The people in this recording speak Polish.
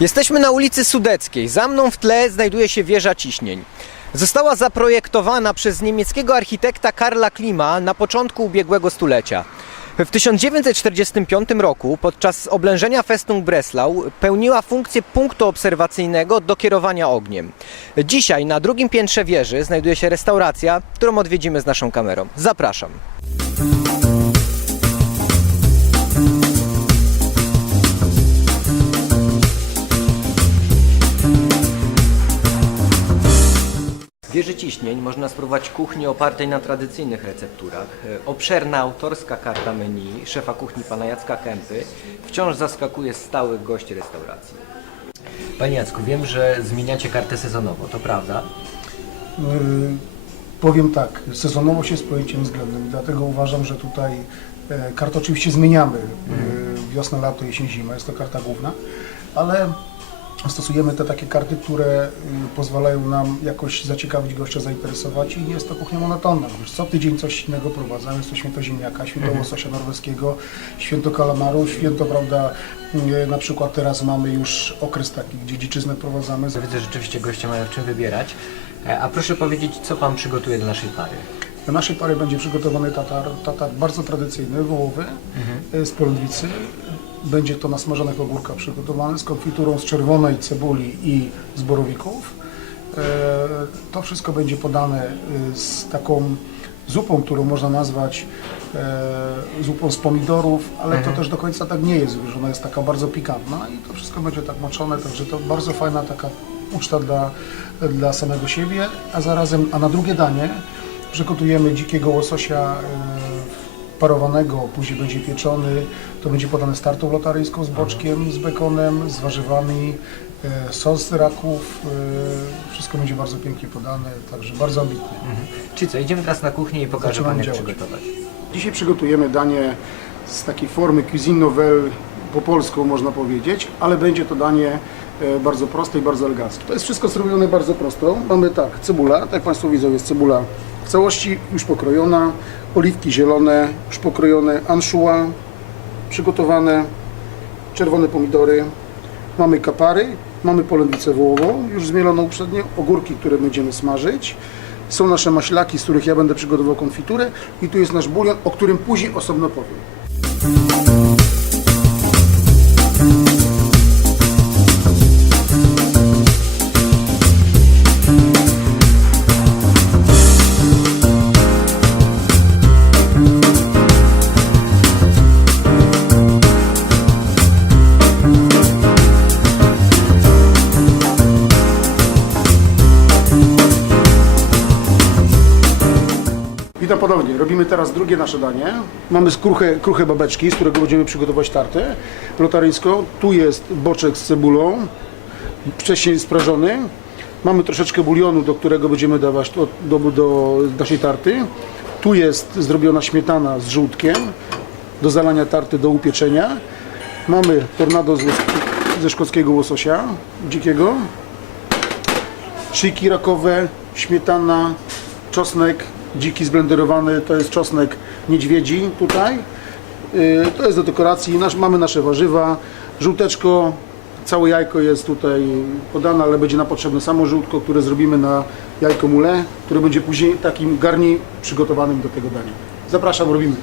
Jesteśmy na ulicy Sudeckiej. Za mną w tle znajduje się wieża ciśnień. Została zaprojektowana przez niemieckiego architekta Karla Klima na początku ubiegłego stulecia. W 1945 roku podczas oblężenia Festung Breslau pełniła funkcję punktu obserwacyjnego do kierowania ogniem. Dzisiaj na drugim piętrze wieży znajduje się restauracja, którą odwiedzimy z naszą kamerą. Zapraszam. Wieży ciśnień można spróbować kuchni opartej na tradycyjnych recepturach. E, Obszerna autorska karta menu szefa kuchni pana Jacka Kępy. Wciąż zaskakuje stałych gości restauracji. Panie Jacku, wiem, że zmieniacie kartę sezonowo, to prawda? Yy, Powiem tak, sezonowość jest pojęciem względnym, dlatego uważam, że tutaj e, kartę oczywiście zmieniamy. Yy, wiosna, lato, jesień, zima, jest to karta główna, ale stosujemy te takie karty, które yy, pozwalają nam jakoś zaciekawić gościa, zainteresować i nie jest to kuchnia monotonna. Już co tydzień coś innego prowadzamy, jest to święto ziemniaka, święto łososia norweskiego, święto kalamaru, święto, prawda, yy, na przykład teraz mamy już okres taki, gdzie dziczyznę prowadzamy. Widzę, że rzeczywiście goście mają w czym wybierać. E, A proszę powiedzieć, co pan przygotuje do naszej pary? Do naszej pary będzie przygotowany tatar, tatar bardzo tradycyjny, wołowy, e, z polędwicy. Będzie to na smażonych ogórkach przygotowany z konfiturą z czerwonej cebuli i z borowików. E, To wszystko będzie podane e, z taką zupą, którą można nazwać e, zupą z pomidorów, ale to też do końca tak nie jest, że ona jest taka bardzo pikantna i to wszystko będzie tak moczone, także to bardzo fajna taka uczta dla, dla samego siebie, a zarazem, a na drugie danie przygotujemy dzikiego łososia parowanego, później będzie pieczony, to będzie podane z tartą lotaryjską, z boczkiem, z bekonem, z warzywami, e, sos z raków, e, wszystko będzie bardzo pięknie podane, także bardzo ambitnie. Czyli co, idziemy teraz na kuchnię i pokażę Zaczynamy pan, jak działać. przygotować. Dzisiaj przygotujemy danie z takiej formy cuisine nouvelle po polsku można powiedzieć, ale będzie to danie e, bardzo proste i bardzo eleganckie. To jest wszystko zrobione bardzo prosto. Mamy tak, cebula, tak jak Państwo widzą jest cebula w całości już pokrojona, oliwki zielone już pokrojone, anchois przygotowane, czerwone pomidory, mamy kapary, mamy polędwicę wołową już zmieloną uprzednio, ogórki, które będziemy smażyć. Są nasze maślaki, z których ja będę przygotował konfiturę i tu jest nasz bulion, o którym później osobno powiem. Witam ponownie. Robimy teraz drugie nasze danie. Mamy kruche, kruche babeczki, z którego będziemy przygotować tartę lotaryjską. Tu jest boczek z cebulą, wcześniej sprażony. Mamy troszeczkę bulionu, do którego będziemy dawać do, do, do naszej tarty. Tu jest zrobiona śmietana z żółtkiem do zalania tarty do upieczenia. Mamy tornado z, ze szkockiego łososia dzikiego szyjki rakowe, śmietana, czosnek dziki zblenderowany, to jest czosnek niedźwiedzi tutaj. Yy, To jest do dekoracji, Nasz, mamy nasze warzywa, żółteczko, całe jajko jest tutaj podane, ale będzie nam potrzebne samo żółtko, które zrobimy na jajko mule, które będzie później takim garni przygotowanym do tego dania. Zapraszam, robimy.